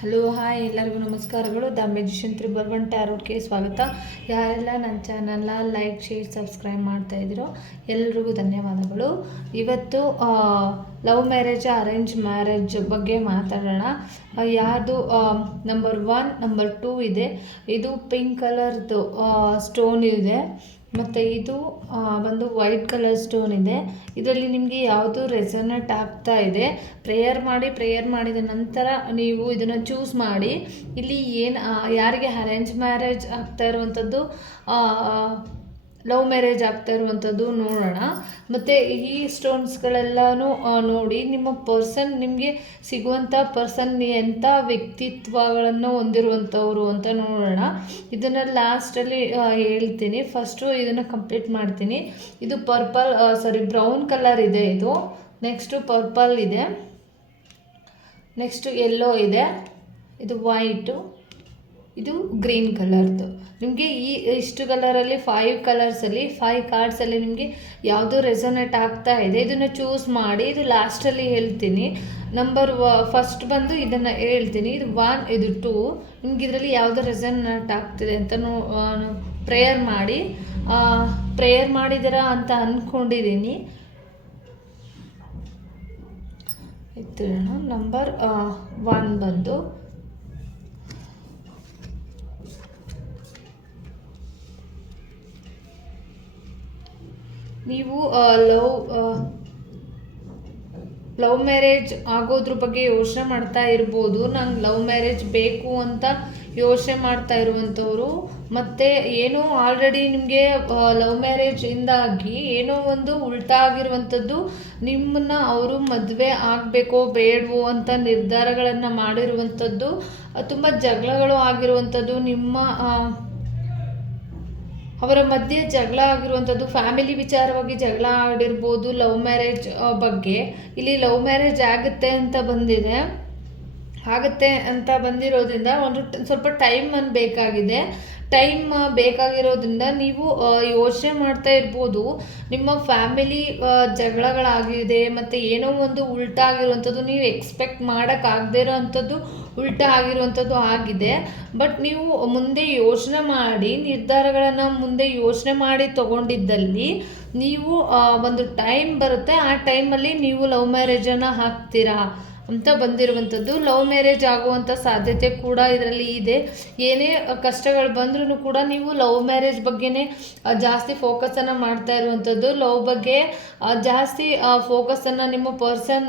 Hello, hi ಎಲ್ಲರಿಗೂ ನಮಸ್ಕಾರಗಳು. The magician triple one ಟ್ಯಾರೋಟ್ಗೆ ಸ್ವಾಗತ. ಯಾರೆಲ್ಲ ನನ್ನ ಚಾನಲ್ನ ಲೈಕ್, ಶೇರ್, ಸಬ್ಸ್ಕ್ರೈಬ್ ಮಾಡ್ತಾ ಇದ್ದೀರೋ ಎಲ್ರಿಗೂ ಧನ್ಯವಾದಗಳು. ಇವತ್ತು ಲವ್ ಮ್ಯಾರೇಜ್, ಅರೇಂಜ್ ಮ್ಯಾರೇಜ್ ಬಗ್ಗೆ ಮಾತಾಡೋಣ. ಯಾವುದು ನಂಬರ್ ಒನ್, ನಂಬರ್ ಟೂ ಇದೆ. ಇದು ಪಿಂಕ್ ಕಲರ್ದು ಸ್ಟೋನ್ ಇದೆ. ಮತ್ತು ಇದು ಒಂದು ವೈಟ್ ಕಲರ್ ಸ್ಟೋನ್ ಇದೆ. ಇದರಲ್ಲಿ ನಿಮಗೆ ಯಾವುದು ರೆಸನೆಟ್ ಆಗ್ತಾ ಇದೆ ಪ್ರೇಯರ್ ಮಾಡಿ ಪ್ರೇಯರ್ ಮಾಡಿದ ನಂತರ ನೀವು ಇದನ್ನು ಚೂಸ್ ಮಾಡಿ. ಇಲ್ಲಿ ಏನು ಯಾರಿಗೆ ಅರೇಂಜ್ ಮ್ಯಾರೇಜ್ ಆಗ್ತಾ ಇರುವಂಥದ್ದು ಲವ್ ಮ್ಯಾರೇಜ್ ಆಗ್ತಾ ಇರುವಂಥದ್ದು ನೋಡೋಣ. ಮತ್ತು ಈ ಸ್ಟೋನ್ಸ್ಗಳೆಲ್ಲನೂ ನೋಡಿ ನಿಮ್ಮ ಪರ್ಸನ್ ನಿಮಗೆ ಸಿಗುವಂಥ ಪರ್ಸನ್ ಎಂಥ ವ್ಯಕ್ತಿತ್ವಗಳನ್ನು ಹೊಂದಿರುವಂಥವ್ರು ಅಂತ ನೋಡೋಣ. ಇದನ್ನು ಲಾಸ್ಟಲ್ಲಿ ಹೇಳ್ತೀನಿ. ಫಸ್ಟು ಇದನ್ನು ಕಂಪ್ಲೀಟ್ ಮಾಡ್ತೀನಿ. ಇದು ಪರ್ಪಲ್ ಸಾರಿ ಬ್ರೌನ್ ಕಲರ್ ಇದೆ ಇದು. ನೆಕ್ಸ್ಟು ಪರ್ಪಲ್ ಇದೆ. ನೆಕ್ಸ್ಟು ಎಲ್ಲೋ ಇದೆ. ಇದು ವೈಟು ಇದು ಗ್ರೀನ್ ಕಲರ್ದು. ನಿಮಗೆ ಈ ಇಷ್ಟು ಕಲರಲ್ಲಿ ಫೈವ್ ಕಲರ್ಸಲ್ಲಿ ಫೈವ್ ಕಾರ್ಡ್ಸಲ್ಲಿ ನಿಮಗೆ ಯಾವುದು ರೆಸೊನೇಟ್ ಆಗ್ತಾ ಇದೆ. ಇದನ್ನು ಚೂಸ್ ಮಾಡಿ, ಇದು ಲಾಸ್ಟಲ್ಲಿ ಹೇಳ್ತೀನಿ. ನಂಬರ್ ವ ಫಸ್ಟ್ ಬಂದು ಇದನ್ನು ಹೇಳ್ತೀನಿ. ಇದು ಒನ್ ಇದು ಟೂ ನಿಮ್ಗೆ ಇದರಲ್ಲಿ ಯಾವುದು ರೆಸನೇಟ್ ಆಗ್ತಿದೆ ಅಂತ ನೋ ಪ್ರೇಯರ್ ಮಾಡಿ. ಪ್ರೇಯರ್ ಮಾಡಿದ್ದೀರಾ ಅಂತ ಅಂದ್ಕೊಂಡಿದ್ದೀನಿ ನಂಬರ್ ಒನ್ ಬಂದು ನೀವು ಲವ್ ಲವ್ ಮ್ಯಾರೇಜ್ ಆಗೋದ್ರ ಬಗ್ಗೆ ಯೋಚನೆ ಮಾಡ್ತಾ ಇರ್ಬೋದು. ನಂಗೆ ಲವ್ ಮ್ಯಾರೇಜ್ ಬೇಕು ಅಂತ ಯೋಚನೆ ಮಾಡ್ತಾ ಇರುವಂಥವ್ರು. ಮತ್ತು ಏನೋ ಆಲ್ರೆಡಿ ನಿಮಗೆ ಲವ್ ಮ್ಯಾರೇಜಿಂದಾಗಿ ಏನೋ ಒಂದು ಉಲ್ಟಾ ಆಗಿರುವಂಥದ್ದು ನಿಮ್ಮನ್ನ ಅವರು ಮದುವೆ ಆಗಬೇಕೋ ಬೇಡವೋ ಅಂತ ನಿರ್ಧಾರಗಳನ್ನು ಮಾಡಿರುವಂಥದ್ದು ತುಂಬ ಜಗಳಗಳು ಆಗಿರುವಂಥದ್ದು ನಿಮ್ಮ ಅವರ ಮಧ್ಯೆ ಜಗಳ ಆಗಿರುವಂಥದ್ದು ಫ್ಯಾಮಿಲಿ ವಿಚಾರವಾಗಿ ಜಗಳ ಆಡಿರ್ಬೋದು ಲವ್ ಮ್ಯಾರೇಜ್ ಬಗ್ಗೆ. ಇಲ್ಲಿ ಲವ್ ಮ್ಯಾರೇಜ್ ಆಗುತ್ತೆ ಅಂತ ಬಂದಿದೆ. ಆಗುತ್ತೆ ಅಂತ ಬಂದಿರೋದ್ರಿಂದ ಒಂದು ಸ್ವಲ್ಪ ಟೈಮ್ ಅನ್ನು ಬೇಕಾಗಿದೆ. ಟೈಮ್ ಬೇಕಾಗಿರೋದ್ರಿಂದ ನೀವು ಯೋಚನೆ ಮಾಡ್ತಾ ಇರ್ಬೋದು. ನಿಮ್ಮ ಫ್ಯಾಮಿಲಿ ಜಗಳಗಳಾಗಿದೆ, ಮತ್ತು ಏನೋ ಒಂದು ಉಲ್ಟಾ ಆಗಿರುವಂಥದ್ದು, ನೀವು ಎಕ್ಸ್ಪೆಕ್ಟ್ ಮಾಡೋಕ್ಕಾಗದೇ ಇರೋ ಅಂಥದ್ದು ಉಲ್ಟಾ ಆಗಿರುವಂಥದ್ದು ಆಗಿದೆ. ಬಟ್ ನೀವು ಮುಂದೆ ಯೋಚನೆ ಮಾಡಿ, ನಿರ್ಧಾರಗಳನ್ನು ಮುಂದೆ ಯೋಚನೆ ಮಾಡಿ ತಗೊಂಡಿದ್ದಲ್ಲಿ ನೀವು ಒಂದು ಟೈಮ್ ಬರುತ್ತೆ. ಆ ಟೈಮಲ್ಲಿ ನೀವು ಲವ್ ಮ್ಯಾರೇಜನ್ನು ಹಾಕ್ತೀರಾ? ಅಂತ ಬಂದಿರುವಂಥದ್ದು. ಲವ್ ಮ್ಯಾರೇಜ್ ಆಗುವಂಥ ಸಾಧ್ಯತೆ ಕೂಡ ಇದರಲ್ಲಿ ಇದೆ. ಏನೇ ಕಷ್ಟಗಳು ಬಂದ್ರೂ ಕೂಡ ನೀವು ಲವ್ ಮ್ಯಾರೇಜ್ ಬಗ್ಗೆನೇ ಜಾಸ್ತಿ ಫೋಕಸನ್ನು ಮಾಡ್ತಾ ಇರುವಂಥದ್ದು. ಲವ್ ಬಗ್ಗೆ ಜಾಸ್ತಿ ಫೋಕಸನ್ನು ನಿಮ್ಮ ಪರ್ಸನ್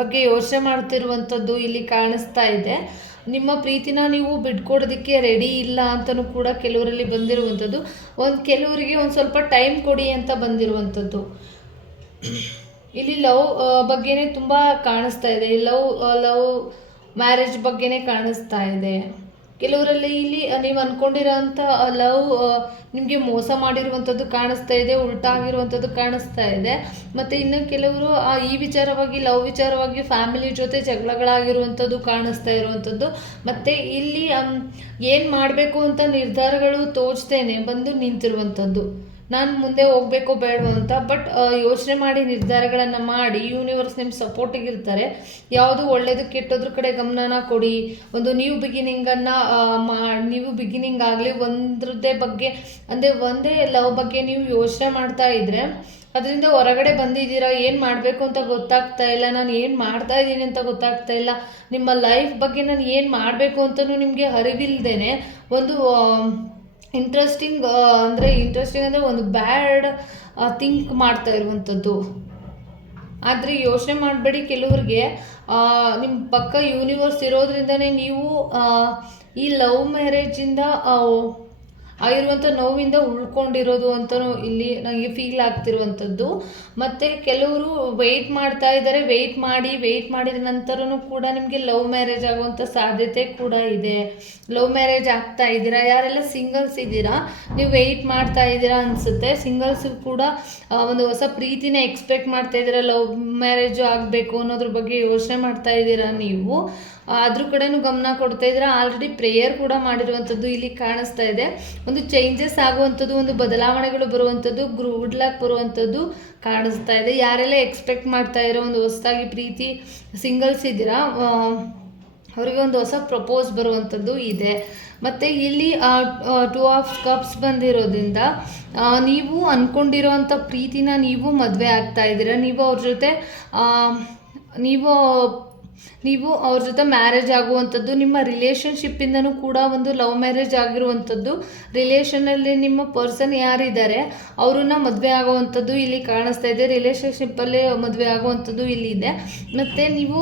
ಬಗ್ಗೆ ಯೋಚನೆ ಮಾಡ್ತಿರುವಂಥದ್ದು ಇಲ್ಲಿ ಕಾಣಿಸ್ತಾ ಇದೆ. ನಿಮ್ಮ ಪ್ರೀತಿನ ನೀವು ಬಿಟ್ಕೊಡೋದಕ್ಕೆ ರೆಡಿ ಇಲ್ಲ ಅಂತಲೂ ಕೂಡ ಕೆಲವರಲ್ಲಿ ಬಂದಿರುವಂಥದ್ದು. ಒಂದು ಕೆಲವರಿಗೆ ಒಂದು ಸ್ವಲ್ಪ ಟೈಮ್ ಕೊಡಿ ಅಂತ ಬಂದಿರುವಂಥದ್ದು. ಇಲ್ಲಿ ಲವ್ ಬಗ್ಗೆನೇ ತುಂಬ ಕಾಣಿಸ್ತಾ ಇದೆ. ಲವ್ ಲವ್ ಮ್ಯಾರೇಜ್ ಬಗ್ಗೆನೇ ಕಾಣಿಸ್ತಾ ಇದೆ. ಕೆಲವರಲ್ಲಿ ಇಲ್ಲಿ ನೀವು ಅಂದ್ಕೊಂಡಿರೋಂಥ ಲವ್ ನಿಮಗೆ ಮೋಸ ಮಾಡಿರುವಂಥದ್ದು ಕಾಣಿಸ್ತಾ ಇದೆ ಉಲ್ಟಾ ಆಗಿರುವಂಥದ್ದು ಕಾಣಿಸ್ತಾ ಇದೆ. ಮತ್ತು ಇನ್ನು ಕೆಲವರು ಆ, ಈ ವಿಚಾರವಾಗಿ ಲವ್ ವಿಚಾರವಾಗಿ ಫ್ಯಾಮಿಲಿ ಜೊತೆ ಜಗಳಗಳಾಗಿರುವಂಥದ್ದು ಕಾಣಿಸ್ತಾ ಇರುವಂಥದ್ದು. ಮತ್ತು ಇಲ್ಲಿ ಏನು ಮಾಡಬೇಕು ಅಂತ ನಿರ್ಧಾರಗಳು ತೋಚ್ತೇನೆ ಬಂದು ನಿಂತಿರುವಂಥದ್ದು. ನಾನು ಮುಂದೆ ಹೋಗ್ಬೇಕು ಬೇಡವೋ ಅಂತ ಬಟ್ ಯೋಚನೆ ಮಾಡಿ ನಿರ್ಧಾರಗಳನ್ನು ಮಾಡಿ ಯೂನಿವರ್ಸ್ ನಿಮ್ಮ ಸಪೋರ್ಟಿಗೆ ಇರ್ತಾರೆ. ಯಾವುದು ಒಳ್ಳೇದು, ಕೆಟ್ಟದ್ರ ಕಡೆ ಗಮನನ ಕೊಡಿ. ಒಂದು ನ್ಯೂ ಬಿಗಿನಿಂಗನ್ನು ಮಾ ನೀವು ಬಿಗಿನಿಂಗ್ ಆಗಲಿ, ಒಂದ್ರದ್ದೇ ಬಗ್ಗೆ, ಅಂದರೆ ಒಂದೇ ಲವ್ ಬಗ್ಗೆ ನೀವು ಯೋಚನೆ ಮಾಡ್ತಾ ಇದ್ದರೆ ಅದರಿಂದ ಹೊರಗಡೆ ಬಂದಿದ್ದೀರಾ, ಏನು ಮಾಡಬೇಕು ಅಂತ ಗೊತ್ತಾಗ್ತಾ ಇಲ್ಲ, ನಾನು ಏನು ಮಾಡ್ತಾ ಇದ್ದೀನಿ ಅಂತ ಗೊತ್ತಾಗ್ತಾ ಇಲ್ಲ. ನಿಮ್ಮ ಲೈಫ್ ಬಗ್ಗೆ ನಾನು ಏನು ಮಾಡಬೇಕು ಅಂತಲೂ ನಿಮಗೆ ಅರಿವಿಲ್ದೇನೆ, ಒಂದು ಇಂಟ್ರೆಸ್ಟಿಂಗ್ ಅಂದರೆ ಇಂಟ್ರೆಸ್ಟಿಂಗ್ ಅಂದರೆ ಒಂದು ಬ್ಯಾಡ್ ಥಿಂಕ್ ಮಾಡ್ತಾ ಇರುವಂಥದ್ದು ಆದರೆ ಯೋಚನೆ ಮಾಡಬೇಡಿ ಕೆಲವ್ರಿಗೆ. ನಿಮ್ಮ ಪಕ್ಕ ಯೂನಿವರ್ಸ್ ಇರೋದ್ರಿಂದನೇ ನೀವು ಈ ಲವ್ ಮ್ಯಾರೇಜಿಂದ ಆಗಿರುವಂಥ ನೋವಿಂದ ಉಳ್ಕೊಂಡಿರೋದು ಅಂತಲೂ ಇಲ್ಲಿ ನನಗೆ ಫೀಲ್ ಆಗ್ತಿರುವಂಥದ್ದು. ಮತ್ತು ಕೆಲವರು ವೆಯ್ಟ್ ಮಾಡ್ತಾ ಇದ್ದಾರೆ ವೆಯ್ಟ್ ಮಾಡಿ ವೆಯ್ಟ್ ಮಾಡಿದ ನಂತರನೂ ಕೂಡ ನಿಮಗೆ ಲವ್ ಮ್ಯಾರೇಜ್ ಆಗುವಂಥ ಸಾಧ್ಯತೆ ಕೂಡ ಇದೆ. ಲವ್ ಮ್ಯಾರೇಜ್ ಆಗ್ತಾ ಇದ್ದೀರಾ? ಯಾರೆಲ್ಲ ಸಿಂಗಲ್ಸ್ ಇದ್ದೀರಾ? ನೀವು ವೆಯ್ಟ್ ಮಾಡ್ತಾ ಇದ್ದೀರಾ ಅನಿಸುತ್ತೆ. ಸಿಂಗಲ್ಸ್ ಕೂಡ ಒಂದು ಹೊಸ ಪ್ರೀತಿನ ಎಕ್ಸ್ಪೆಕ್ಟ್ ಮಾಡ್ತಾ ಇದ್ದೀರಾ ಲವ್ ಮ್ಯಾರೇಜು ಆಗಬೇಕು ಅನ್ನೋದ್ರ ಬಗ್ಗೆ ಯೋಚನೆ ಮಾಡ್ತಾ ಇದ್ದೀರಾ ನೀವು? ಅದ್ರ ಕಡೆನೂ ಗಮನ ಕೊಡ್ತಾ ಇದ್ರೆ ಆಲ್ರೆಡಿ ಪ್ರೇಯರ್ ಕೂಡ ಮಾಡಿರುವಂಥದ್ದು ಇಲ್ಲಿ ಕಾಣಿಸ್ತಾ ಇದೆ. ಒಂದು ಚೇಂಜಸ್ ಆಗುವಂಥದ್ದು, ಒಂದು ಬದಲಾವಣೆಗಳು ಬರುವಂಥದ್ದು ಗುಡ್ ಲಕ್ ಬರುವಂಥದ್ದು ಕಾಣಿಸ್ತಾ ಇದೆ. ಯಾರೆಲ್ಲ ಎಕ್ಸ್ಪೆಕ್ಟ್ ಮಾಡ್ತಾ ಇರೋ ಒಂದು ಹೊಸದಾಗಿ ಪ್ರೀತಿ ಸಿಂಗಲ್ಸ್ ಇದ್ದೀರಾ ಅವರಿಗೆ ಒಂದು ಹೊಸ ಪ್ರಪೋಸ್ ಬರುವಂಥದ್ದು ಇದೆ. ಮತ್ತು ಇಲ್ಲಿ ಟೂ ಆಫ್ ಕಪ್ಸ್ ಬಂದಿರೋದ್ರಿಂದ ನೀವು ಅಂದ್ಕೊಂಡಿರೋವಂಥ ಪ್ರೀತಿನ ನೀವು ಮದುವೆ ಆಗ್ತಾ ಇದ್ದೀರಾ. ನೀವು ಅವ್ರ ಜೊತೆ ನೀವು ನೀವು ಅವ್ರ ಜೊತೆ ಮ್ಯಾರೇಜ್ ಆಗುವಂಥದ್ದು, ನಿಮ್ಮ ರಿಲೇಷನ್ಶಿಪ್ಪಿಂದನೂ ಕೂಡ ಒಂದು ಲವ್ ಮ್ಯಾರೇಜ್ ಆಗಿರುವಂಥದ್ದು. ರಿಲೇಷನಲ್ಲಿ ನಿಮ್ಮ ಪರ್ಸನ್ ಯಾರಿದ್ದಾರೆ, ಅವ್ರನ್ನ ಮದುವೆ ಆಗುವಂಥದ್ದು ಇಲ್ಲಿ ಕಾಣಿಸ್ತಾ ಇದೆ. ರಿಲೇಷನ್ಶಿಪ್ಪಲ್ಲೇ ಮದುವೆ ಆಗುವಂಥದ್ದು ಇಲ್ಲಿ ಇದೆ. ಮತ್ತು ನೀವು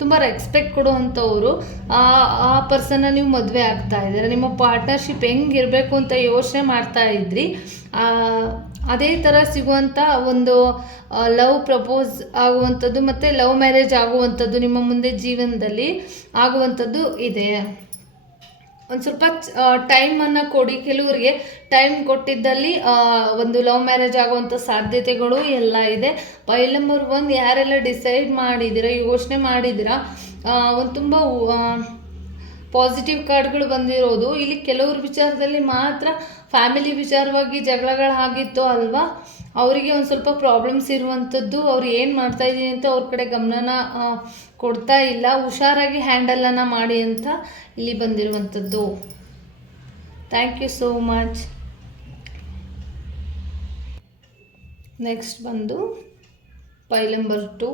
ತುಂಬ ರೆಸ್ಪೆಕ್ಟ್ ಕೊಡುವಂಥವ್ರು, ಆ ಪರ್ಸನ್ನ ನೀವು ಮದುವೆ ಆಗ್ತಾ ಇದ್ದೀರ? ನಿಮ್ಮ ಪಾರ್ಟ್ನರ್ಶಿಪ್ ಹೆಂಗಿರಬೇಕು ಅಂತ ಯೋಚನೆ ಮಾಡ್ತಾ ಇದ್ರಿ? ಅದೇ ಥರ ಸಿಗುವಂಥ ಒಂದು ಲವ್ ಪ್ರಪೋಸ್ ಆಗುವಂಥದ್ದು ಮತ್ತು ಲವ್ ಮ್ಯಾರೇಜ್ ಆಗುವಂಥದ್ದು ನಿಮ್ಮ ಮುಂದೆ ಜೀವನದಲ್ಲಿ ಆಗುವಂಥದ್ದು ಇದೆ. ಒಂದು ಸ್ವಲ್ಪ ಟೈಮನ್ನು ಕೊಡಿ. ಕೆಲವರಿಗೆ ಟೈಮ್ ಕೊಟ್ಟಿದ್ದಲ್ಲಿ ಒಂದು ಲವ್ ಮ್ಯಾರೇಜ್ ಆಗುವಂಥ ಸಾಧ್ಯತೆಗಳು ಎಲ್ಲ ಇದೆ. ಫೈಲ್ ನಂಬರ್ ಒನ್ ಯಾರೆಲ್ಲ ಡಿಸೈಡ್ ಮಾಡಿದ್ದೀರಾ ಯೋಚನೆ ಮಾಡಿದ್ದೀರಾ ಒಂದು ತುಂಬ ಪಾಸಿಟಿವ್ ಕಾರ್ಡ್ಗಳು ಬಂದಿರೋದು. ಇಲ್ಲಿ ಕೆಲವ್ರ ವಿಚಾರದಲ್ಲಿ ಮಾತ್ರ ಫ್ಯಾಮಿಲಿ ವಿಚಾರವಾಗಿ ಜಗಳಗಳಾಗಿತ್ತು ಅಲ್ವಾ? ಅವರಿಗೆ ಒಂದು ಸ್ವಲ್ಪ ಪ್ರಾಬ್ಲಮ್ಸ್ ಇರುವಂಥದ್ದು ಅವ್ರು ಏನು ಮಾಡ್ತಾ ಇದ್ದೀನಿ ಅಂತ ಅವ್ರ ಕಡೆ ಗಮನನ ಕೊಡ್ತಾ ಇಲ್ಲ. ಹುಷಾರಾಗಿ ಹ್ಯಾಂಡಲನ್ನು ಮಾಡಿ ಅಂತ ಇಲ್ಲಿ ಬಂದಿರುವಂಥದ್ದು thank you so much next ಬಂದು ಪೈಲ್ ನಂಬರ್ ಟು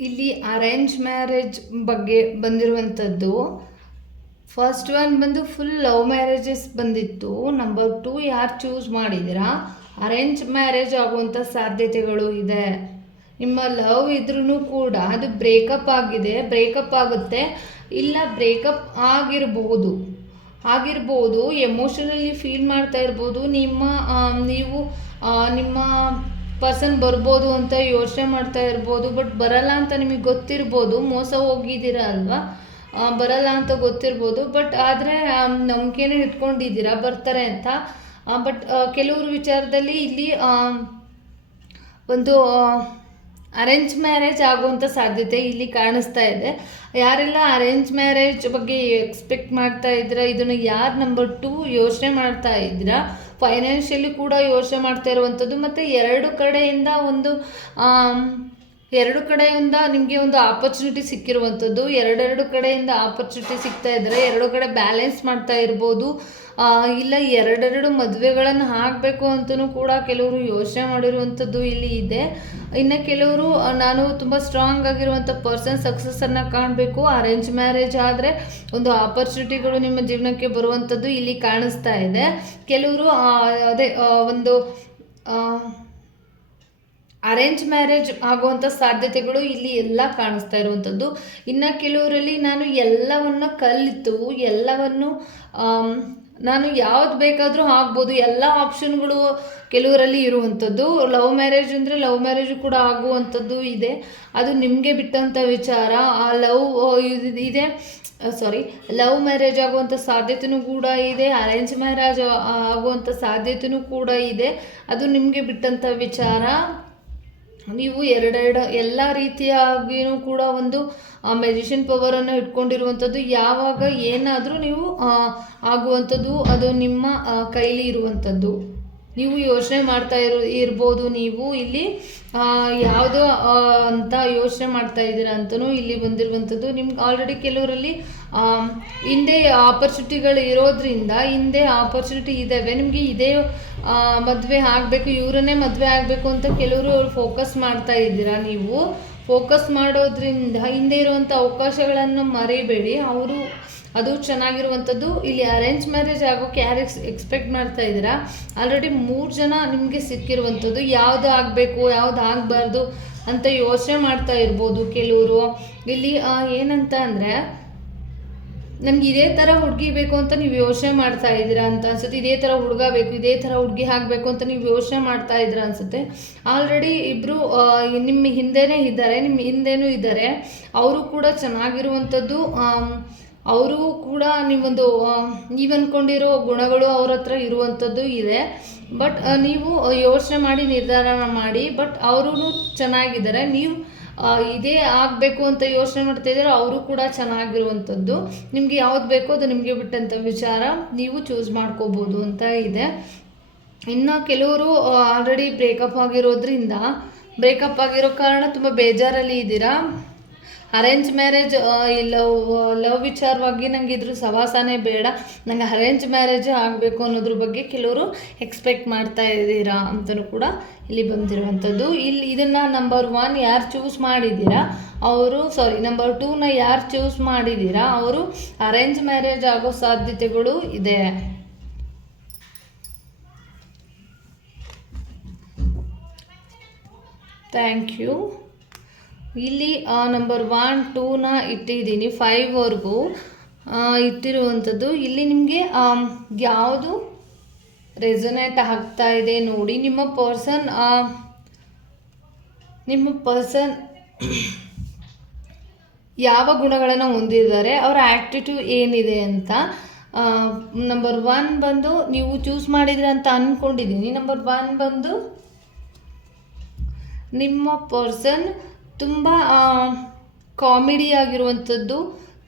ಇಲ್ಲಿ ಅರೇಂಜ್ ಮ್ಯಾರೇಜ್ ಬಗ್ಗೆ ಬಂದಿರುವಂಥದ್ದು. ಫಸ್ಟ್ ಒನ್ ಬಂದು ಫುಲ್ ಲವ್ ಮ್ಯಾರೇಜಸ್ ಬಂದಿತ್ತು. ನಂಬರ್ ಟು ಯಾರು ಚೂಸ್ ಮಾಡಿದಿರಾ? ಅರೇಂಜ್ ಮ್ಯಾರೇಜ್ ಆಗುವಂಥ ಸಾಧ್ಯತೆಗಳು ಇದೆ. ನಿಮ್ಮ ಲವ್ ಇದ್ರೂ ಕೂಡ ಅದು ಬ್ರೇಕಪ್ ಆಗಿದೆ. ಬ್ರೇಕಪ್ ಆಗುತ್ತೆ. ಇಲ್ಲ ಬ್ರೇಕಪ್ ಆಗಿರಬಹುದು ಆಗಿರ್ಬೋದು ಎಮೋಷನಲಿ ಫೀಲ್ ಮಾಡ್ತಾ ಇರ್ಬೋದು. ನಿಮ್ಮ ನೀವು ನಿಮ್ಮ ಪರ್ಸನ್ ಬರ್ಬೋದು ಅಂತ ಯೋಚನೆ ಮಾಡ್ತಾ ಇರ್ಬೋದು ಬಟ್ ಬರಲ್ಲ ಅಂತ ನಿಮಗೆ ಗೊತ್ತಿರ್ಬೋದು, ಮೋಸ ಹೋಗಿದ್ದೀರ ಅಲ್ವಾ? ಬರಲ್ಲ ಅಂತ ಗೊತ್ತಿರ್ಬೋದು ಬಟ್ ಆದರೆ ನಂಬಿಕೆನೇ ಇಟ್ಕೊಂಡಿದ್ದೀರಾ, ಬರ್ತಾರೆ ಅಂತ. ಬಟ್ ಕೆಲವ್ರ ವಿಚಾರದಲ್ಲಿ ಇಲ್ಲಿ ಒಂದು ಅರೇಂಜ್ ಮ್ಯಾರೇಜ್ ಆಗುವಂಥ ಸಾಧ್ಯತೆ ಇಲ್ಲಿ ಕಾಣಿಸ್ತಾ ಇದೆ. ಯಾರೆಲ್ಲ ಅರೇಂಜ್ ಮ್ಯಾರೇಜ್ ಬಗ್ಗೆ ಎಕ್ಸ್ಪೆಕ್ಟ್ ಮಾಡ್ತಾ ಇದ್ದೀರಾ, ಇದನ್ನು ಯಾರು ನಂಬರ್ ಟು ಯೋಚನೆ ಮಾಡ್ತಾ ಇದ್ದೀರಾ? ಫೈನಾನ್ಷಿಯಲಿ ಕೂಡ ಯೋಚನೆ ಮಾಡ್ತಾ ಇರುವಂಥದ್ದು ಮತ್ತು ಎರಡು ಕಡೆಯಿಂದ ಒಂದು ಎರಡು ಕಡೆಯಿಂದ ನಿಮಗೆ ಒಂದು ಆಪರ್ಚುನಿಟಿ ಸಿಕ್ಕಿರುವಂಥದ್ದು. ಎರಡೆರಡು ಕಡೆಯಿಂದ ಆಪರ್ಚುನಿಟಿ ಸಿಗ್ತಾ ಇದ್ದರೆ ಎರಡು ಕಡೆ ಬ್ಯಾಲೆನ್ಸ್ ಮಾಡ್ತಾ ಇರ್ಬೋದು. ಇಲ್ಲ ಎರಡೆರಡು ಮದುವೆಗಳನ್ನು ಹಾಕಬೇಕು ಅಂತಲೂ ಕೂಡ ಕೆಲವರು ಯೋಚನೆ ಮಾಡಿರುವಂಥದ್ದು ಇಲ್ಲಿ ಇದೆ. ಇನ್ನು ಕೆಲವರು ನಾನು ತುಂಬ ಸ್ಟ್ರಾಂಗ್ ಆಗಿರುವಂಥ ಪರ್ಸನ್ ಸಕ್ಸಸ್ಸನ್ನು ಕಾಣಬೇಕು. ಅರೇಂಜ್ ಮ್ಯಾರೇಜ್ ಆದರೆ ಒಂದು ಆಪರ್ಚುನಿಟಿಗಳು ನಿಮ್ಮ ಜೀವನಕ್ಕೆ ಬರುವಂಥದ್ದು ಇಲ್ಲಿ ಕಾಣಿಸ್ತಾ ಇದೆ. ಕೆಲವರು ಅದೇ ಒಂದು ಅರೇಂಜ್ ಮ್ಯಾರೇಜ್ ಆಗುವಂಥ ಸಾಧ್ಯತೆಗಳು ಇಲ್ಲಿ ಎಲ್ಲ ಕಾಣಿಸ್ತಾ ಇರುವಂಥದ್ದು ಇನ್ನು ಕೆಲವರಲ್ಲಿ ನಾನು ಎಲ್ಲವನ್ನು ಕಲಿತು, ಎಲ್ಲವನ್ನು ನಾನು ಯಾವ್ದು ಬೇಕಾದರೂ ಆಗ್ಬೋದು, ಎಲ್ಲ ಆಪ್ಷನ್ಗಳು ಕೆಲವರಲ್ಲಿ ಇರುವಂಥದ್ದು ಲವ್ ಮ್ಯಾರೇಜ್ ಅಂದರೆ ಲವ್ ಮ್ಯಾರೇಜು ಕೂಡ ಆಗುವಂಥದ್ದು ಇದೆ. ಅದು ನಿಮಗೆ ಬಿಟ್ಟಂಥ ವಿಚಾರ. ಆ ಲವ್ ಇದೆ ಸಾರಿ ಲವ್ ಮ್ಯಾರೇಜ್ ಆಗುವಂಥ ಸಾಧ್ಯತೆಯೂ ಕೂಡ ಇದೆ. ಅರೇಂಜ್ ಮ್ಯಾರೇಜ್ ಆಗುವಂಥ ಸಾಧ್ಯತೆಯೂ ಕೂಡ ಇದೆ. ಅದು ನಿಮಗೆ ಬಿಟ್ಟಂಥ ವಿಚಾರ. ನೀವು ಎರಡೆರಡು ಎಲ್ಲ ರೀತಿಯಾಗಿಯೂ ಕೂಡ ಒಂದು ಮೆಡಿಷನ್ ಪವರನ್ನು ಇಟ್ಕೊಂಡಿರುವಂಥದ್ದು. ಯಾವಾಗ ಏನಾದರೂ ನೀವು ಆಗುವಂಥದ್ದು, ಅದು ನಿಮ್ಮ ಕೈಲಿ ಇರುವಂಥದ್ದು. ನೀವು ಯೋಚನೆ ಮಾಡ್ತಾ ಇರು, ಇರ್ಬೋದು ನೀವು ಇಲ್ಲಿ ಯಾವುದೋ ಅಂತ ಯೋಚನೆ ಮಾಡ್ತಾ ಇದ್ದೀರಾ ಅಂತಲೂ ಇಲ್ಲಿ ಬಂದಿರುವಂಥದ್ದು. ನಿಮ್ಗೆ ಆಲ್ರೆಡಿ ಕೆಲವರಲ್ಲಿ ಹಿಂದೆ ಆಪರ್ಚುನಿಟಿಗಳು ಇರೋದ್ರಿಂದ ಹಿಂದೆ ಆಪರ್ಚುನಿಟಿ ಇದ್ದಾವೆ ನಿಮಗೆ ಇದೇ ಮದುವೆ ಆಗಬೇಕು, ಇವರನ್ನೇ ಮದುವೆ ಆಗಬೇಕು ಅಂತ ಕೆಲವರು ಫೋಕಸ್ ಮಾಡ್ತಾ ಇದ್ದೀರಾ ನೀವು? ಫೋಕಸ್ ಮಾಡೋದ್ರಿಂದ ಹಿಂದೆ ಇರುವಂಥ ಅವಕಾಶಗಳನ್ನು ಮರಿಬೇಡಿ. ಅವರು, ಅದು ಚೆನ್ನಾಗಿರುವಂಥದ್ದು. ಇಲ್ಲಿ ಅರೇಂಜ್ ಮ್ಯಾರೇಜ್ ಆಗೋಕ್ಕೆ ಯಾರು ಎಕ್ಸ್ ಎಕ್ಸ್ಪೆಕ್ಟ್ ಮಾಡ್ತಾ ಇದ್ದೀರಾ? ಆಲ್ರೆಡಿ ಮೂರು ಜನ ನಿಮಗೆ ಸಿಕ್ಕಿರುವಂಥದ್ದು. ಯಾವುದು ಆಗಬೇಕು, ಯಾವುದು ಆಗಬಾರ್ದು ಅಂತ ಯೋಚನೆ ಮಾಡ್ತಾ ಇರ್ಬೋದು ಕೆಲವರು. ಇಲ್ಲಿ ಏನಂತ ಅಂದರೆ ನಮ್ಗೆ ಇದೇ ಥರ ಹುಡುಗಿ ಬೇಕು ಅಂತ ನೀವು ಯೋಚನೆ ಮಾಡ್ತಾ ಇದ್ದೀರಾ ಅಂತ ಅನ್ಸುತ್ತೆ. ಇದೇ ಥರ ಹುಡುಗ ಬೇಕು, ಇದೇ ಥರ ಹುಡುಗಿ ಆಗಬೇಕು ಅಂತ ನೀವು ಯೋಚನೆ ಮಾಡ್ತಾ ಇದ್ದೀರಾ ಅನ್ಸುತ್ತೆ. ಆಲ್ರೆಡಿ ಇಬ್ಬರು ನಿಮ್ಮ ಹಿಂದೆನೇ ಇದ್ದಾರೆ ನಿಮ್ಮ ಹಿಂದೆನೂ ಇದ್ದಾರೆ. ಅವರು ಕೂಡ ಚೆನ್ನಾಗಿರುವಂಥದ್ದು ಅವರು ಕೂಡ ನೀವೊಂದು ನೀವು ಅಂದ್ಕೊಂಡಿರೋ ಗುಣಗಳು ಅವ್ರ ಹತ್ರ ಇರುವಂಥದ್ದು ಇದೆ. ಬಟ್ ನೀವು ಯೋಚನೆ ಮಾಡಿ ನಿರ್ಧಾರ ಮಾಡಿ, ಬಟ್ ಅವರು ಚೆನ್ನಾಗಿದ್ದಾರೆ. ನೀವು ಇದೇ ಆಗಬೇಕು ಅಂತ ಯೋಚನೆ ಮಾಡ್ತಾ ಇದ್ದಾರೆ ಅವರು ಕೂಡ ಚೆನ್ನಾಗಿರುವಂಥದ್ದು. ನಿಮಗೆ ಯಾವ್ದು ಬೇಕೋ ಅದು ನಿಮಗೆ ಬಿಟ್ಟಂಥ ವಿಚಾರ ನೀವು ಚೂಸ್ ಮಾಡ್ಕೋಬೋದು ಅಂತ ಇದೆ. ಇನ್ನು ಕೆಲವರು ಆಲ್ರೆಡಿ ಬ್ರೇಕಪ್ ಆಗಿರೋದ್ರಿಂದ ಬ್ರೇಕಪ್ ಆಗಿರೋ ಕಾರಣ ತುಂಬ ಬೇಜಾರಲ್ಲಿ ಇದ್ದೀರಾ? ಅರೇಂಜ್ ಮ್ಯಾರೇಜ್ ಲವ್ ಲವ್ ವಿಚಾರವಾಗಿ ನಂಗೆ ಇದ್ರ ಸವಾಸನೇ ಬೇಡ. ನಂಗೆ ಅರೇಂಜ್ ಮ್ಯಾರೇಜ್ ಆಗಬೇಕು ಅನ್ನೋದ್ರ ಬಗ್ಗೆ ಕೆಲವರು ಎಕ್ಸ್ಪೆಕ್ಟ್ ಮಾಡ್ತಾ ಇದ್ದೀರಾ ಅಂತಲೂ ಕೂಡ ಇಲ್ಲಿ ಬಂದಿರುವಂಥದ್ದು. ಇಲ್ಲಿ ಇದನ್ನು ನಂಬರ್ ಒನ್ ಯಾರು ಚೂಸ್ ಮಾಡಿದ್ದೀರಾ? ಅವರು ಸಾರಿ ನಂಬರ್ ಟೂನ ಯಾರು ಚೂಸ್ ಮಾಡಿದ್ದೀರಾ? ಅವರು ಅರೇಂಜ್ ಮ್ಯಾರೇಜ್ ಆಗೋ ಸಾಧ್ಯತೆಗಳು ಇದೆ. ಥ್ಯಾಂಕ್ ಯು ಇಲ್ಲಿ ನಂಬರ್ ಒನ್ ಟೂನ ಇಟ್ಟಿದ್ದೀನಿ ಫೈವ್ವರೆಗೂ ಇಟ್ಟಿರುವಂಥದ್ದು. ಇಲ್ಲಿ ನಿಮಗೆ ಯಾವುದು ರೆಸೊನೇಟ್ ಆಗ್ತಾ ಇದೆ ನೋಡಿ. ನಿಮ್ಮ ಪರ್ಸನ್ ನಿಮ್ಮ ಪರ್ಸನ್ ಯಾವ ಗುಣಗಳನ್ನು ಹೊಂದಿದ್ದಾರೆ, ಅವರ ಆ್ಯಕ್ಟಿಟ್ಯೂಡ್ ಏನಿದೆ ಅಂತ ನಂಬರ್ ಒನ್ ಬಂದು ನೀವು ಚೂಸ್ ಮಾಡಿದ್ರೆ ಅಂತ ಅಂದ್ಕೊಂಡಿದ್ದೀನಿ ನಂಬರ್ ಒನ್ ಬಂದು ನಿಮ್ಮ ಪರ್ಸನ್ ತುಂಬ ಕಾಮಿಡಿ ಆಗಿರುವಂಥದ್ದು,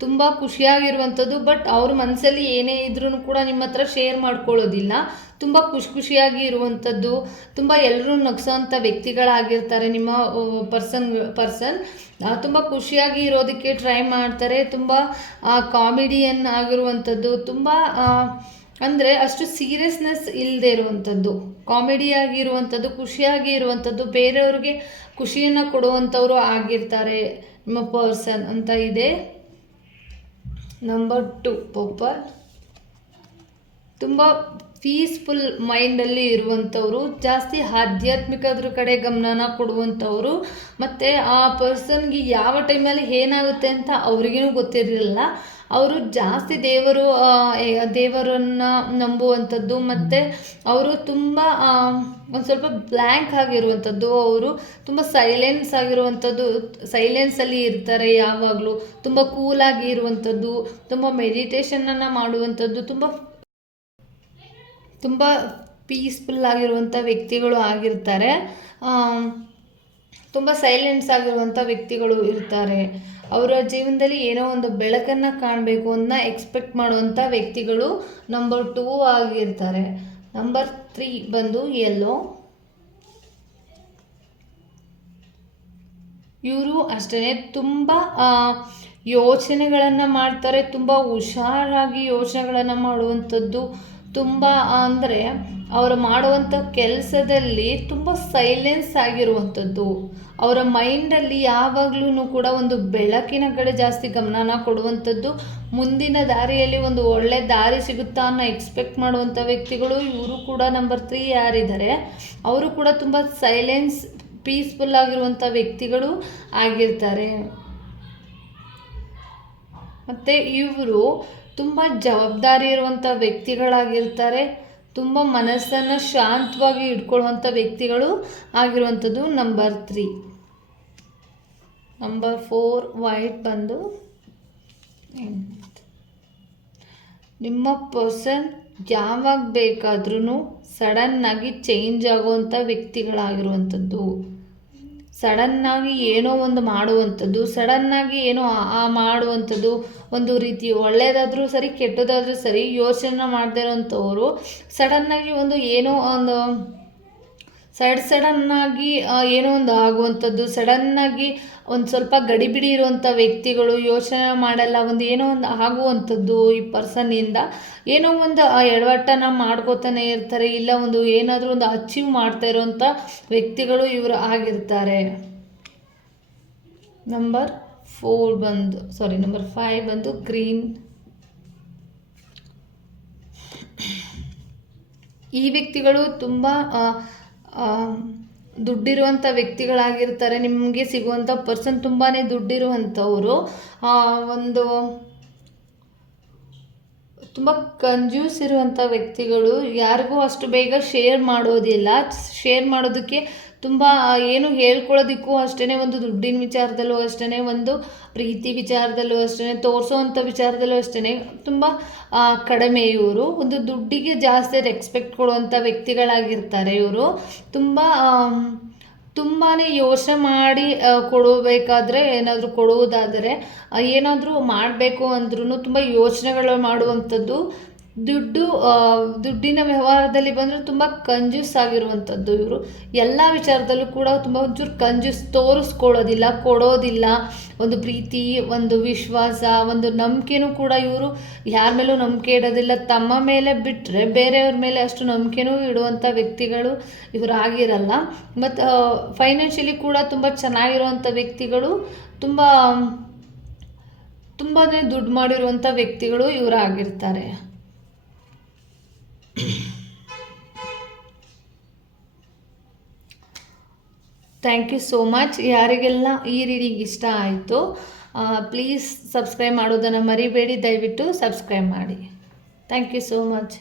ತುಂಬ ಖುಷಿಯಾಗಿರುವಂಥದ್ದು ಬಟ್ ಅವ್ರ ಮನಸ್ಸಲ್ಲಿ ಏನೇ ಇದ್ರೂ ಕೂಡ ನಿಮ್ಮ ಹತ್ರ ಶೇರ್ ಮಾಡ್ಕೊಳ್ಳೋದಿಲ್ಲ. ತುಂಬ ಖುಷಿ ಖುಷಿಯಾಗಿ ಇರುವಂಥದ್ದು, ತುಂಬ ಎಲ್ಲರೂ ನಗ್ಸೋಂಥ ವ್ಯಕ್ತಿಗಳಾಗಿರ್ತಾರೆ ನಿಮ್ಮ ಪರ್ಸನ್ ಪರ್ಸನ್ ತುಂಬ ಖುಷಿಯಾಗಿ ಇರೋದಕ್ಕೆ ಟ್ರೈ ಮಾಡ್ತಾರೆ, ತುಂಬ ಕಾಮಿಡಿಯನ್ ಆಗಿರುವಂಥದ್ದು, ತುಂಬ ಅಂದರೆ ಅಷ್ಟು ಸೀರಿಯಸ್ನೆಸ್ ಇಲ್ಲದೆ ಇರುವಂಥದ್ದು. ಕಾಮಿಡಿಯಾಗಿ ಇರುವಂಥದ್ದು ಖುಷಿಯಾಗಿ ಇರುವಂಥದ್ದು, ಬೇರೆಯವ್ರಿಗೆ ಖುಷಿಯನ್ನು ಕೊಡುವಂಥವ್ರು ಆಗಿರ್ತಾರೆ ನಿಮ್ಮ ಪರ್ಸನ್ ಅಂತ ಇದೆ. ನಂಬರ್ ಟು ಪೋಪರ್ ತುಂಬ ಪೀಸ್ಫುಲ್ ಮೈಂಡಲ್ಲಿ ಇರುವಂಥವ್ರು, ಜಾಸ್ತಿ ಆಧ್ಯಾತ್ಮಿಕದ್ರ ಕಡೆ ಗಮನನ ಕೊಡುವಂಥವ್ರು, ಮತ್ತು ಆ ಪರ್ಸನ್ಗೆ ಯಾವ ಟೈಮಲ್ಲಿ ಏನಾಗುತ್ತೆ ಅಂತ ಅವ್ರಿಗೇನು ಗೊತ್ತಿರಲಿಲ್ಲ. ಅವರು ಜಾಸ್ತಿ ದೇವರು ದೇವರನ್ನು ನಂಬುವಂಥದ್ದು, ಮತ್ತು ಅವರು ತುಂಬ ಒಂದು ಸ್ವಲ್ಪ ಬ್ಲ್ಯಾಂಕ್ ಆಗಿರುವಂಥದ್ದು, ಅವರು ತುಂಬ ಸೈಲೆನ್ಸ್ ಆಗಿರುವಂಥದ್ದು ಸೈಲೆನ್ಸಲ್ಲಿ ಇರ್ತಾರೆ ಯಾವಾಗಲೂ, ತುಂಬ ಕೂಲಾಗಿ ಇರುವಂಥದ್ದು, ತುಂಬ ಮೆಡಿಟೇಷನನ್ನು ಮಾಡುವಂಥದ್ದು, ತುಂಬ ತುಂಬ ಪೀಸ್ಫುಲ್ ಆಗಿರುವಂಥ ವ್ಯಕ್ತಿಗಳು ಆಗಿರ್ತಾರೆ. ತುಂಬ ಸೈಲೆನ್ಸ್ ಆಗಿರುವಂಥ ವ್ಯಕ್ತಿಗಳು ಇರ್ತಾರೆ. ಅವರ ಜೀವನದಲ್ಲಿ ಏನೋ ಒಂದು ಬೆಳಕನ್ನು ಕಾಣಬೇಕು ಅಂತ ಎಕ್ಸ್ಪೆಕ್ಟ್ ಮಾಡುವಂಥ ವ್ಯಕ್ತಿಗಳು ನಂಬರ್ ಟೂ ಆಗಿರ್ತಾರೆ. ನಂಬರ್ ತ್ರೀ ಬಂದು ಎಲ್ಲೋ ಇವರು ಅಷ್ಟೇ ತುಂಬ ಯೋಚನೆಗಳನ್ನು ಮಾಡ್ತಾರೆ. ತುಂಬ ಹುಷಾರಾಗಿ ಯೋಚನೆಗಳನ್ನು ಮಾಡುವಂಥದ್ದು. ತುಂಬ ಅಂದರೆ ಅವರು ಮಾಡುವಂಥ ಕೆಲಸದಲ್ಲಿ ತುಂಬ ಸೈಲೆನ್ಸ್ ಆಗಿರುವಂಥದ್ದು. ಅವರ ಮೈಂಡಲ್ಲಿ ಯಾವಾಗಲೂ ಕೂಡ ಒಂದು ಬೆಳಕಿನ ಕಡೆ ಜಾಸ್ತಿ ಗಮನನ ಕೊಡುವಂಥದ್ದು. ಮುಂದಿನ ದಾರಿಯಲ್ಲಿ ಒಂದು ಒಳ್ಳೆ ದಾರಿ ಸಿಗುತ್ತಾ ಅನ್ನೋ ಎಕ್ಸ್ಪೆಕ್ಟ್ ಮಾಡುವಂಥ ವ್ಯಕ್ತಿಗಳು ಇವರು ಕೂಡ ನಂಬರ್ ತ್ರೀ ಯಾರಿದ್ದಾರೆ. ಅವರು ಕೂಡ ತುಂಬ ಸೈಲೆನ್ಸ್ ಪೀಸ್ಫುಲ್ ಆಗಿರುವಂಥ ವ್ಯಕ್ತಿಗಳು ಆಗಿರ್ತಾರೆ. ಮತ್ತು ಇವರು ತುಂಬ ಜವಾಬ್ದಾರಿ ಇರುವಂಥ ವ್ಯಕ್ತಿಗಳಾಗಿರ್ತಾರೆ. ತುಂಬ ಮನಸ್ಸನ್ನು ಶಾಂತವಾಗಿ ಇಟ್ಕೊಳ್ಳುವಂಥ ವ್ಯಕ್ತಿಗಳು ಆಗಿರುವಂಥದ್ದು number three number four white ಬಂದು ನಿಮ್ಮ ಪರ್ಸನ್ ಯಾವಾಗ ಬೇಕಾದ್ರೂ ಸಡನ್ನಾಗಿ ಚೇಂಜ್ ಆಗುವಂಥ ವ್ಯಕ್ತಿಗಳಾಗಿರುವಂಥದ್ದು. ಸಡನ್ನಾಗಿ ಏನೋ ಒಂದು ಮಾಡುವಂಥದ್ದು, ಸಡನ್ನಾಗಿ ಏನೋ ಆ- ಮಾಡುವಂಥದ್ದು ಒಂದು ರೀತಿ ಒಳ್ಳೆಯದಾದರೂ ಸರಿ, ಕೆಟ್ಟದಾದರೂ ಸರಿ ಯೋಚನೆ ಮಾಡದೇ ಇರೋಂಥವ್ರು ಸಡನ್ನಾಗಿ ಒಂದು ಏನೋ ಒಂದು ಸಡ್ ಸಡನ್ನಾಗಿ ಏನೋ ಒಂದು ಆಗುವಂಥದ್ದು, ಸಡನ್ನಾಗಿ ಒಂದು ಸ್ವಲ್ಪ ಗಡಿಬಿಡಿ ಇರುವಂಥ ವ್ಯಕ್ತಿಗಳು ಯೋಚನೆ ಮಾಡಲ್ಲ, ಒಂದು ಏನೋ ಒಂದು ಆಗುವಂಥದ್ದು ಈ ಪರ್ಸನ್ನಿಂದ ಏನೋ ಒಂದು ಎಡವಟ್ಟನ ಮಾಡ್ಕೋತಾನೆ ಇರ್ತಾರೆ, ಇಲ್ಲ ಒಂದು ಏನಾದರೂ ಒಂದು ಅಚೀವ್ ಮಾಡ್ತಾ ಇರೋವಂಥ ವ್ಯಕ್ತಿಗಳು ಇವರು ಆಗಿರ್ತಾರೆ. ನಂಬರ್ ಫೋರ್ ಬಂದು ಸಾರಿ ನಂಬರ್ ಫೈವ್ ಬಂದು ಗ್ರೀನ್ ಈ ವ್ಯಕ್ತಿಗಳು ತುಂಬ ದುಡ್ಡಿರುವಂಥ ವ್ಯಕ್ತಿಗಳಾಗಿರ್ತಾರೆ, ನಿಮಗೆ ಸಿಗುವಂಥ ಪರ್ಸನ್ ತುಂಬಾ ದುಡ್ಡಿರುವಂಥವರು. ಒಂದು ತುಂಬ ಕಂಜ್ಯೂಸ್ ಇರುವಂಥ ವ್ಯಕ್ತಿಗಳು, ಯಾರಿಗೂ ಅಷ್ಟು ಬೇಗ ಶೇರ್ ಮಾಡೋದಿಲ್ಲ. ಶೇರ್ ಮಾಡೋದಕ್ಕೆ ತುಂಬ ಏನು ಹೇಳ್ಕೊಳ್ಳೋದಕ್ಕೂ ಅಷ್ಟೇ ಒಂದು ದುಡ್ಡಿನ ವಿಚಾರದಲ್ಲೂ ಅಷ್ಟೇ ಒಂದು ಪ್ರೀತಿ ವಿಚಾರದಲ್ಲೂ ಅಷ್ಟೇ ತೋರಿಸೋವಂಥ ವಿಚಾರದಲ್ಲೂ ಅಷ್ಟೇ ತುಂಬ ಕಡಿಮೆ ಇವರು. ಒಂದು ದುಡ್ಡಿಗೆ ಜಾಸ್ತಿ ರೆಕ್ಸ್ಪೆಕ್ಟ್ ಕೊಡುವಂಥ ವ್ಯಕ್ತಿಗಳಾಗಿರ್ತಾರೆ ಇವರು. ತುಂಬ ತುಂಬಾ ಯೋಚನೆ ಮಾಡಿ ಕೊಡಬೇಕಾದ್ರೆ ಏನಾದರೂ ಕೊಡುವುದಾದರೆ ಏನಾದರೂ ಮಾಡಬೇಕು ಅಂದ್ರೂ ತುಂಬ ಯೋಚನೆಗಳು ಮಾಡುವಂಥದ್ದು. ದುಡ್ಡು ದುಡ್ಡಿನ ವ್ಯವಹಾರದಲ್ಲಿ ಬಂದರೆ ತುಂಬ ಕಂಜೂಸ್ ಆಗಿರುವಂಥದ್ದು ಇವರು. ಎಲ್ಲ ವಿಚಾರದಲ್ಲೂ ಕೂಡ ತುಂಬ ಒಂಚೂರು ಕಂಜೂಸ್ ತೋರಿಸ್ಕೊಳ್ಳೋದಿಲ್ಲ, ಕೊಡೋದಿಲ್ಲ. ಒಂದು ಪ್ರೀತಿ, ಒಂದು ವಿಶ್ವಾಸ, ಒಂದು ನಂಬಿಕೆನೂ ಕೂಡ ಇವರು ಯಾರ ಮೇಲೂ ನಂಬಿಕೆ ಇಡೋದಿಲ್ಲ. ತಮ್ಮ ಮೇಲೆ ಬಿಟ್ಟರೆ ಬೇರೆಯವ್ರ ಮೇಲೆ ಅಷ್ಟು ನಂಬಿಕೆನೂ ಇಡುವಂಥ ವ್ಯಕ್ತಿಗಳು ಇವರು ಆಗಿರಲ್ಲ. ಮತ್ತು ಫೈನಾನ್ಷಿಯಲಿ ಕೂಡ ತುಂಬ ಚೆನ್ನಾಗಿರುವಂಥ ವ್ಯಕ್ತಿಗಳು, ತುಂಬ ತುಂಬಾ ದುಡ್ಡು ಮಾಡಿರುವಂಥ ವ್ಯಕ್ತಿಗಳು ಇವರು ಥ್ಯಾಂಕ್ ಯು ಸೋ ಮಚ್ ಯಾರಿಗೆಲ್ಲ ಈ ರೀಡಿಂಗ್ ಇಷ್ಟ ಆಯಿತು ಪ್ಲೀಸ್ ಸಬ್ಸ್ಕ್ರೈಬ್ ಮಾಡೋದನ್ನು ಮರಿಬೇಡಿ. ದಯವಿಟ್ಟು ಸಬ್ಸ್ಕ್ರೈಬ್ ಮಾಡಿ. Thank you so much